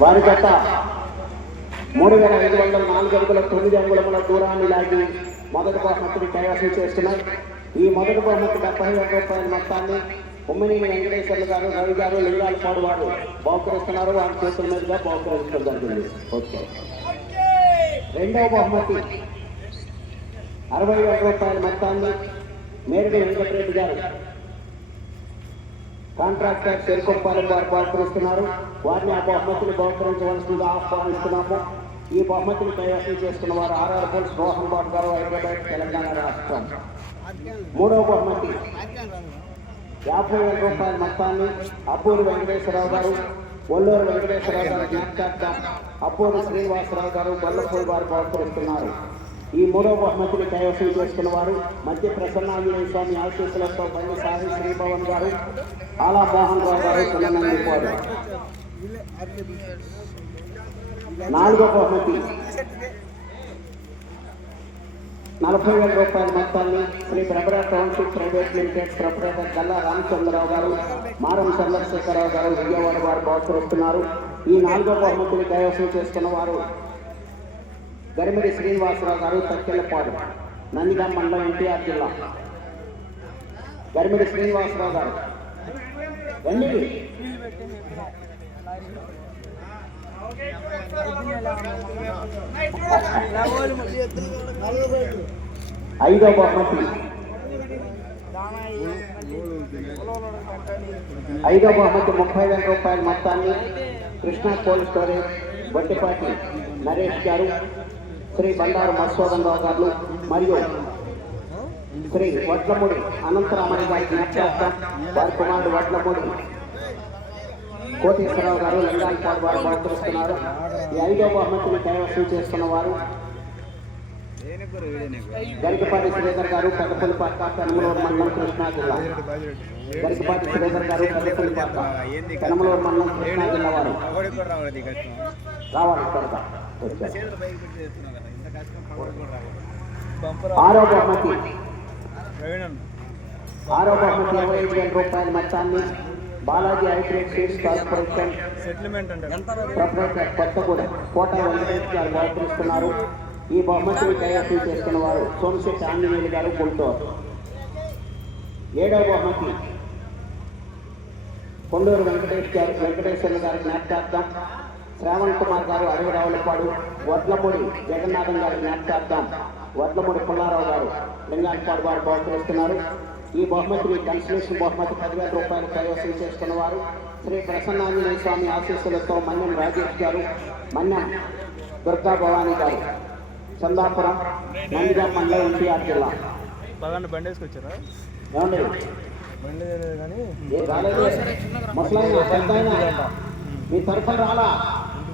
వారి జత మూడు వేల ఐదు వందల నాలుగు అడుగుల తొమ్మిది అంగుళముల దూరాన్ని లాగి మొదటి బహుమతిని కైవసం చేస్తున్నారు ఈ మొదటి బహుమతి డెబ్బై వేల రూపాయల మొత్తాన్ని ఉమ్మినేని వెంకటేశ్వర్లు గారు రవి గారు లింగాలపాడు వారు బహుకరిస్తున్నారు. వారి చేతుల మీదుగా బహుకరించడం జరిగింది. ఓకే. రెండవ బహుమతి అరవై వేల రూపాయల మొత్తాన్ని మేరడి వెంకటరెడ్డి గారు కాంట్రాక్టర్ చెరుకొప్పాలం వారు బహుకరిస్తున్నారు వారిని ఆ బహుమతిని బహుకరించవలసిందిగా ఆహ్వానిస్తున్నాము ఈ బహుమతిని కైవసం చేసుకున్న వారు ఆర్ఆర్ పోల్స్ రోహన్ బాబు గారు హైదరాబాద్ తెలంగాణ రాష్ట్రం. మూడవ బహుమతి. యాభై వేల రూపాయల మొత్తాన్ని అప్పూరి వెంకటేశ్వరరావు గారు ఒల్లూరు వెంకటేశ్వరరావు గారు జ్ఞాపకార్థం అప్పూరి శ్రీనివాసరావు గారు బల్లపూడి వారు బహుకరిస్తున్నారు. ఈ మూడవ బహుమతిని కైవసం చేసుకున్న వారు మధ్య ప్రసన్నాంజనేయ స్వామి ఆశీస్సులతో బండి సాహి శ్రీభవన్ గారు ఆలా మోహన్ రావు గారు పిల్లనందిపోరు నాలుగో బహుమతి. నలభై వేల రూపాయల మొత్తాన్ని Shri Prabhara township private limited proprietor Galla Ramachandra Rao garu Maram Chandrasekhara Rao గారు విజయవాడ వారు బహుకరిస్తున్నారు. ఈ నాలుగో బహుమతిని కైవసం చేసుకున్న వారు గరిమిడి శ్రీనివాసరావు గారు తక్కెళ్ళపాడు నందిగాం మండలం ఎన్టీఆర్ జిల్లా. గరిమిడి శ్రీనివాసరావు గారు. రండి. ఐదో బహుమతి. ఐదో బహుమతి ముప్పై వేల రూపాయల మొత్తాన్ని కృష్ణా కోల్డ్ స్టోరేజ్ బొట్టిపాటి నరేష్ గారు శ్రీ బండారు రావు గారు మరియు శ్రీ వడ్లమూడి అనంతరామయ్య గారి జ్ఞాపకార్థం వారి కుమారుడు వడ్లమూడి కోటేశ్వరరావు గారు లింగాలపాడు వారు బహుకరిస్తున్నారు. ఈ ఐదో బహుమతిని కైవసం చేసుకున్న వారు గరికపాటి శ్రీధర్ గారు పెద్దపల్లిపాక పెనమలూరు మండలం కృష్ణా జిల్లా. గరికపాటి శ్రీధర్ గారు పెద్దపల్లిపాక పెనమలూరు మండలం కృష్ణా జిల్లా వారు. రావాలి. ఆరో బహుమతి. ఆరో బహుమతి ఇరవై ఐదు వేల రూపాయల మొత్తాన్ని Balaji hybrid seeds corporation settlement అంటే ప్రొపరేటర్ కొత్తగూడెం కోట వెంకటేష్ గారు బహుకరిస్తున్నారు ఈ బహుమతిని కైవసం చేసుకున్న వారు సోమశెట్టి ఆంజనేయులు గారు గుంటూరు. ఏడవ బహుమతి. కొండూరు వెంకటేష్ గారు వెంకటేశ్వర్లు గారి జ్ఞాపకార్థం. శ్రావణ్ కుమార్ గారు అడవి రావులపాడు వడ్లమూడి జగన్నాథం గారి జ్ఞాపకార్థం వడ్లమూడి పుల్లారావు గారు లింగాలపాడు వారు బహుకరిస్తున్నారు ఈ బహుమతిని కన్సలేషన్ బహుమతి పదివేల రూపాయలు కైవసం చేసుకున్న వారు శ్రీ ప్రసన్నాంజనేయ స్వామి ఆశీస్సులతో మన్యం రాజేష్ గారు మన్యం దుర్గా భవానీ గారు చందాపురం నందిగాం మండలం ఎన్టీఆర్ జిల్లా. బాగా బండి వేసుకొచ్చారా బండి కానీ ముసలాయన పెద్ద మీ తరఫున రాలా?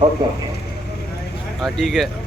ओके हाँ ठीक है।